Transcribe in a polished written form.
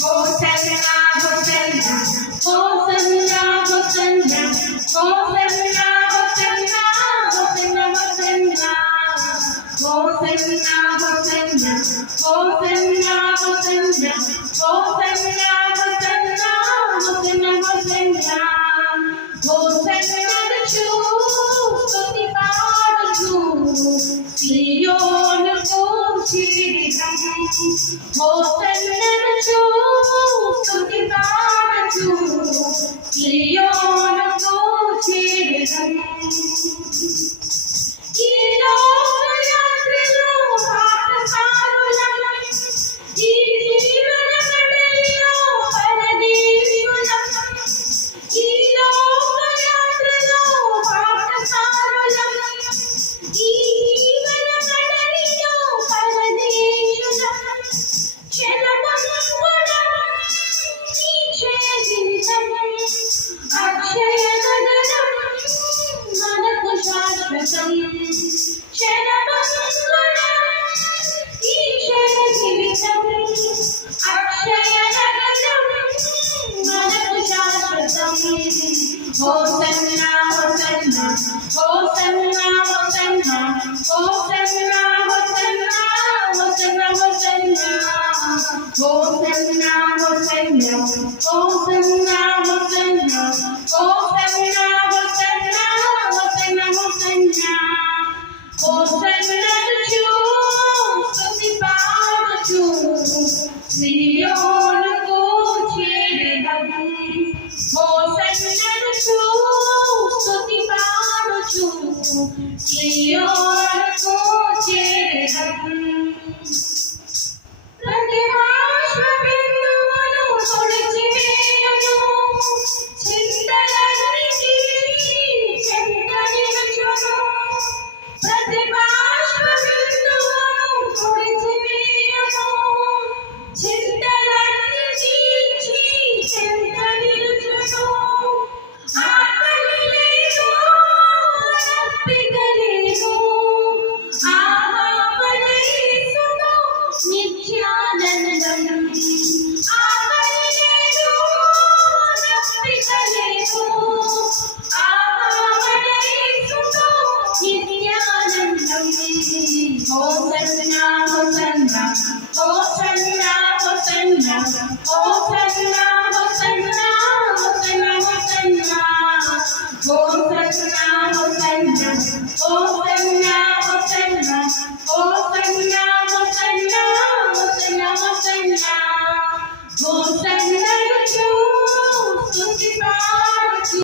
Hosanna, Hosanna, Hosanna, Hosanna, Hosanna, Hosanna, Hosanna, Hosanna. Hosanna, Hosanna, Hosanna, Hosanna, Hosanna, Hosanna, Hosanna, Hosanna. Hosanna-ను స్తుతి పాడుచు సీయోనుకు చేరిదం. హోసన్నను స్తుతి పాడుచు సీయోనుకు చేరిదం. ఈ లోకయాత్రలో బాటసారులం, ఈ జీవన మండలిలో పరదేశులం. ఈ లోకయాత్రలో బాటసారులం, ఈ జీవన మండలిలో పరదేశులం. క్షణమంగుళం నీక్షయ జీవితం, అక్షయ నగరం మనకు శాశ్వతం. క్షణమంగుళం నీక్షయ జీవితం, అక్షయ నగరం మనకు శాశ్వతం. Hosanna, hosanna, hosanna, hosanna, hosanna, hosanna, hosanna, hosanna. Hosanna, Hosanna, Hosanna, Hosanna, Hosanna, Hosanna, Hosanna, Hosanna. Hosanna-ను స్తుతి పాడుచు సీయోనుకు చేరిదం. హోసన్నను స్తుతి పాడుచు సీయోనుకు చేరిదం. ప్రతి బాష్పబిందువును తుడిచివేయును, చింతలన్నీ తీర్చి చెంత నిలుచును. ప్రతి బాష్పబిందువును తుడిచివేయును, చింతలన్నీ తీర్చి చెంత నిలుచును. ఆకలి లేదు, దప్పిక లేదు, ఆహాపరయేసుతో నిత్యానందం.